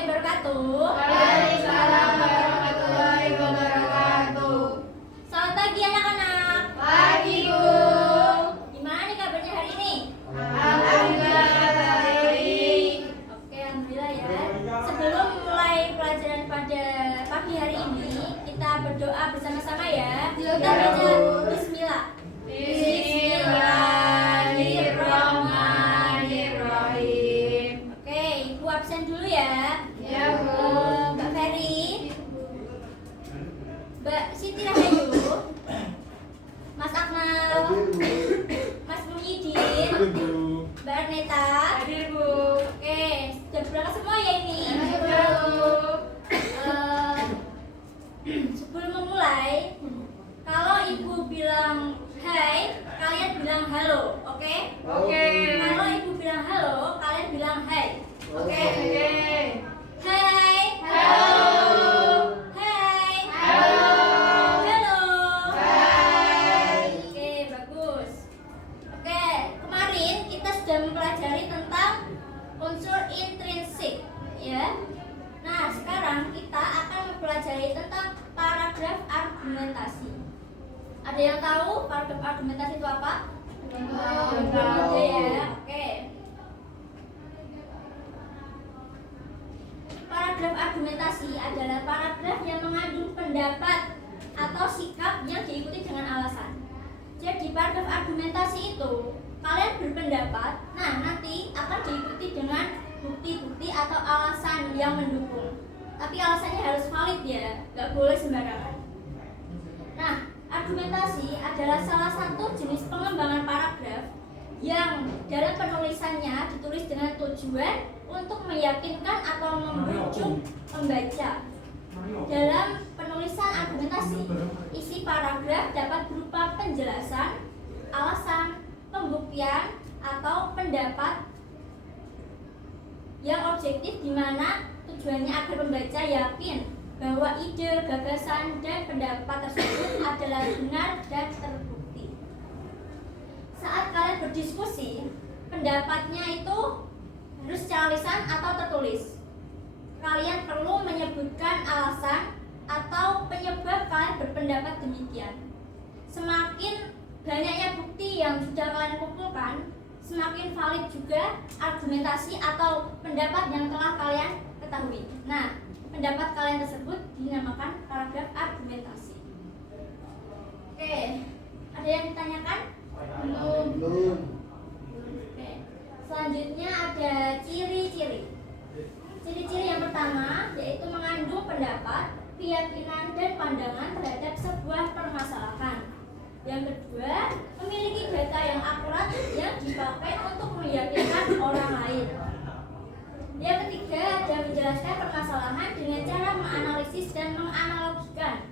wabarakatuh. Waalaikumsalam warahmatullahi wabarakatuh. Selamat pagi anak-anak. Pagi, Bu. Gimana nih kabarnya hari ini? Alhamdulillah baik. Oke, alhamdulillah ya. Sebelum mulai pelajaran pada pagi hari ini, kita berdoa bersama-sama ya. Kita baca Bismillah. Bismillahirrahmanirrahim. Oke, Ibu absen dulu ya. Ya, Bu. Mbak Ferry, Mbak Siti Rahayu, Mas Akmal, Mas Muhyiddin, Mbak Arneta. Hadir, Bu. Oke, sudah berangkat semua ya ini? Sudah, Bu. Sebelum memulai, kalau ibu bilang hai, kalian bilang halo, oke? Oke. Kalau ibu bilang halo, kalian bilang hai. Oke. Oke. Hai. Halo. Hai. Halo. Halo. Hai. Oke, bagus. Oke, kemarin kita sudah mempelajari tentang unsur intrinsik, ya. Nah, sekarang kita akan mempelajari tentang paragraf argumentasi. Ada yang tahu paragraf argumentasi itu apa? Belum ada ya. Oke. Paragraf argumentasi adalah paragraf yang mengandung pendapat atau sikap yang diikuti dengan alasan. Jadi paragraf argumentasi itu kalian berpendapat, nah nanti akan diikuti dengan bukti-bukti atau alasan yang mendukung. Tapi alasannya harus valid ya, nggak boleh sembarangan. Nah, argumentasi adalah salah satu jenis pengembangan paragraf yang dalam penulisannya ditulis dengan tujuan untuk meyakinkan atau membujuk pembaca. Dalam penulisan argumentasi, isi paragraf dapat berupa penjelasan, alasan, pembuktian, atau pendapat yang objektif di mana tujuannya agar pembaca yakin bahwa ide, gagasan, dan pendapat tersebut adalah benar dan terbukti. Saat kalian berdiskusi, pendapatnya itu harus secara lisan atau tertulis. Kalian perlu menyebutkan alasan atau penyebab kalian berpendapat demikian. Semakin banyaknya bukti yang sudah kalian kumpulkan, semakin valid juga argumentasi atau pendapat yang telah kalian ketahui. Nah, pendapat kalian tersebut dinamakan paragraf argumentasi. Oke, ada yang ditanyakan? Belum. Oke, selanjutnya ada ciri-ciri. Ciri-ciri yang pertama yaitu mengandung pendapat, keyakinan, dan pandangan terhadap sebuah permasalahan. Yang kedua, memiliki data yang akurat yang dipakai untuk meyakinkan orang lain. Yang ketiga, ada menjelaskan permasalahan dengan cara menganalisis dan menganalogikan.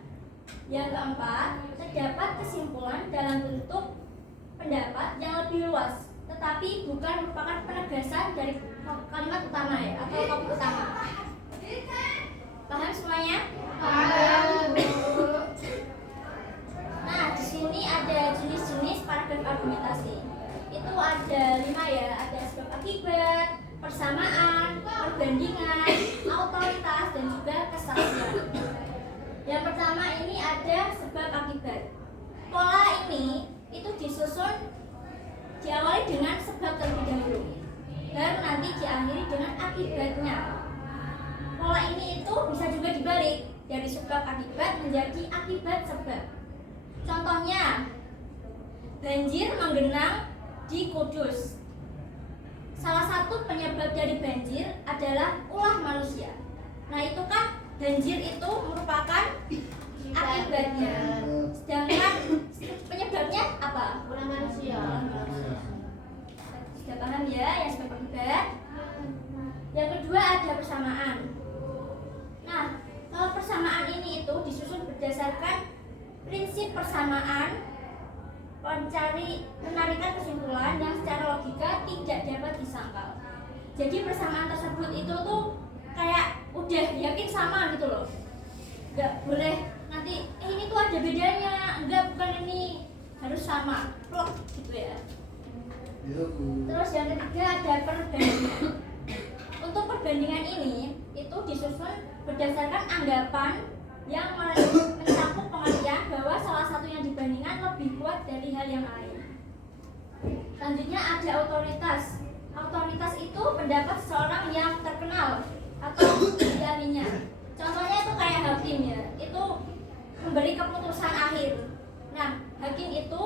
Yang keempat, terdapat kesimpulan dalam bentuk pendapat yang lebih luas, tetapi bukan merupakan penegasan dari kalimat utama ya, atau topik utama. Paham semuanya? Paham, Bu. Nah, di sini ada jenis-jenis paragraf argumentasi. Itu ada 5 ya, ada sebab akibat, persamaan, perbandingan, autoritas, dan juga kesaksian. Yang pertama ini ada sebab akibat. Pola ini itu disusun diawali dengan sebab terlebih dahulu, baru nanti diakhiri dengan akibatnya. Pola ini itu bisa juga dibalik dari sebab akibat menjadi akibat sebab. Contohnya, banjir menggenang di Kudus. Salah satu penyebab dari banjir adalah ulah manusia. Nah, itu kan banjir itu merupakan akibatnya. Sedangkan penyebabnya apa? Ulah manusia. Sudah paham ya yang sebab akibat? Yang kedua ada persamaan. Nah, kalau persamaan ini itu disusun berdasarkan prinsip persamaan, menarikan kesimpulan yang secara logika tidak dapat disangkal. Jadi persamaan tersebut itu tuh kayak udah yakin sama gitu loh. Nggak boleh nanti ini tuh ada bedanya, enggak bukan ini, harus sama, plok gitu ya. Terus yang ketiga ada perbandingan. Untuk perbandingan ini itu disusun berdasarkan anggapan yang mencakup pengertian bahwa salah satunya dibandingkan lebih kuat dari hal yang lain. Selanjutnya ada otoritas. Otoritas itu pendapat seseorang yang terkenal atau diamininya. Contohnya itu kayak hakim ya, itu memberi keputusan akhir. Nah, hakim itu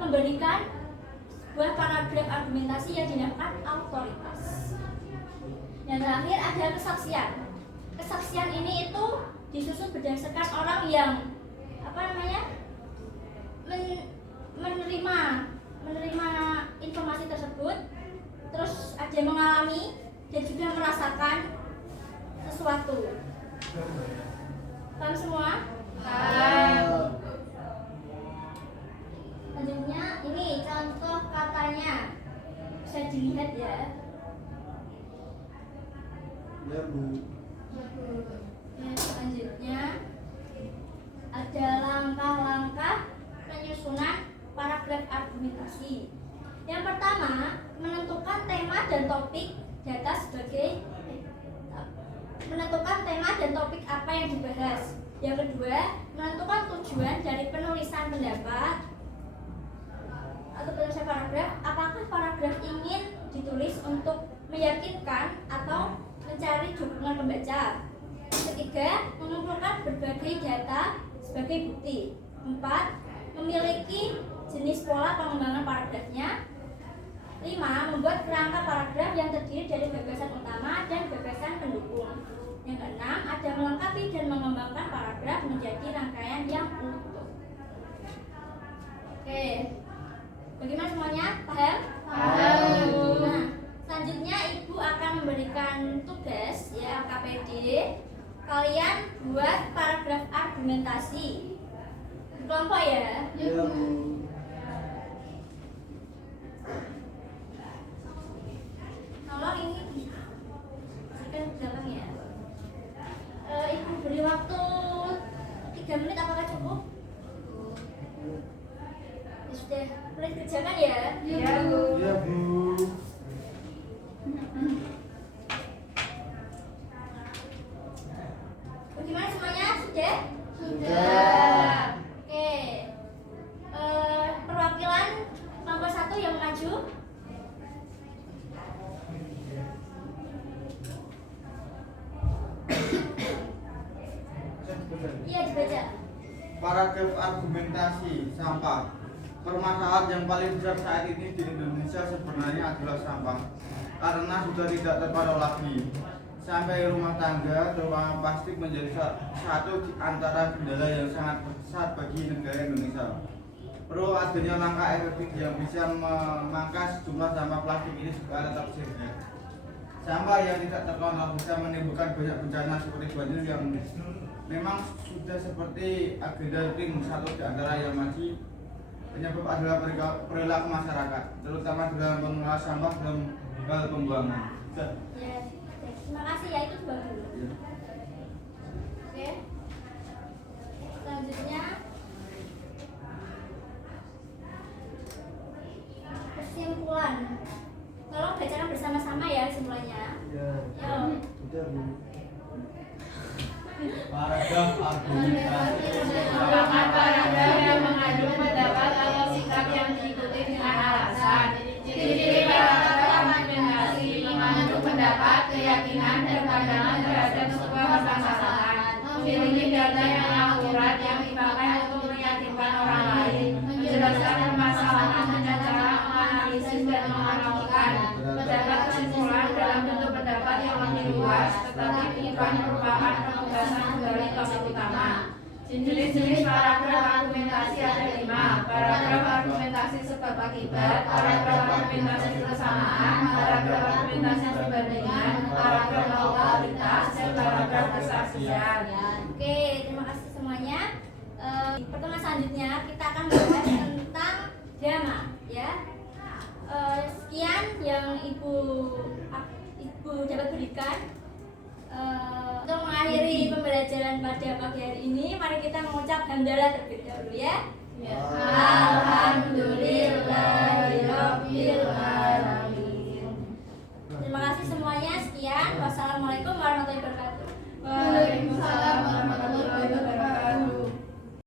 memberikan sebuah paragraf argumentasi yang dinamakan otoritas. Yang terakhir ada kesaksian. Kesaksian ini itu disusun berdasarkan orang yang menerima informasi tersebut, terus ada yang mengalami dan juga merasakan sesuatu. Paham semua? Paham. Selanjutnya ini contoh katanya, bisa dilihat ya. Ya, Bu. Selanjutnya ada langkah-langkah penyusunan paragraf argumentasi. Yang pertama, menentukan tema dan topik apa yang dibahas. Yang kedua, menentukan tujuan dari penulisan pendapat atau penulisan paragraf. Apakah paragraf ingin ditulis untuk meyakinkan atau mencari dukungan pembaca. Ketiga, mengumpulkan berbagai data sebagai bukti. 4, memiliki jenis pola pengembangan paragrafnya. 5, membuat kerangka paragraf yang terdiri dari gagasan utama dan gagasan pendukung. Yang keenam, ada melengkapi dan mengembangkan paragraf menjadi rangkaian yang utuh. Oke, bagaimana semuanya? Paham? Paham. Nah, selanjutnya Ibu akan memberikan tugas ya KPD. Kalian buat paragraf argumentasi. Kelompok ya. Ya, Bu. Tolong ini kan belakang ya. Ibu beri waktu 3 menit, apakah cukup? Ya sudah, mulai kerjakan ya. Ya, Bu. Ya, Bu. Bagaimana semuanya? Sudah? Sudah. Oke. Perwakilan nomor 1 yang maju. Iya, dibaca. Paragraf argumentasi sampah. Permasalahan yang paling besar saat ini di Indonesia sebenarnya adalah sampah, karena sudah tidak terpakai lagi. Sampai rumah tangga, terutama plastik menjadi satu di antara kendala yang sangat besar bagi negara Indonesia. Perlu adanya langkah efektif yang bisa memangkas jumlah sampah plastik ini supaya tetap sehat. Sampah yang tidak terkelola bisa menimbulkan banyak bencana seperti banjir yang memang sudah seperti agenda rutin. Satu di antara yang masih penyebab adalah perilaku masyarakat, terutama dalam mengelola sampah dalam hal pembuangan. Ya, terima kasih ya, itu dua dulu. Ya. Oke. Selanjutnya kesimpulan. Tolong bacakan bersama-sama ya semuanya. Ya. Yo. Sudah, Bu. Paragraf argumentasi. Merupakan paragraf yang mengandung pendapat atau sikap yang diikuti dengan alasan. Ciri-ciri paragraf argumentasi mengandung pendapat, keyakinan, dan pandangan terhadap sebuah permasalahan. Memiliki data yang akurat yang dipakai untuk meyakinkan orang lain. Menjelaskan permasalahan dengan cara menganalisis dan menganalogkan. Mendapat kesimpulan dalam bentuk pendapat yang lebih luas, tetapi bukan merupakan penugasan dari topik utama. Jenis-jenis paragraf argumentasi ada 5. Paragraf argumentasi sebab akibat, paragraf argumentasi kesamaan, paragraf argumentasi perbandingan, paragraf otoritas, dan paragraf kesaksian. Oke, terima kasih semuanya. Di pertemuan selanjutnya kita akan membahas tentang drama ya. Sekian yang ibu dapat berikan. Untuk mengakhiri pembelajaran pada pagi hari ini, mari kita mengucap hamdalah terlebih dahulu ya. Alhamdulillahirabbil alamin. Terima kasih semuanya. Sekian. Wassalamualaikum warahmatullahi wabarakatuh.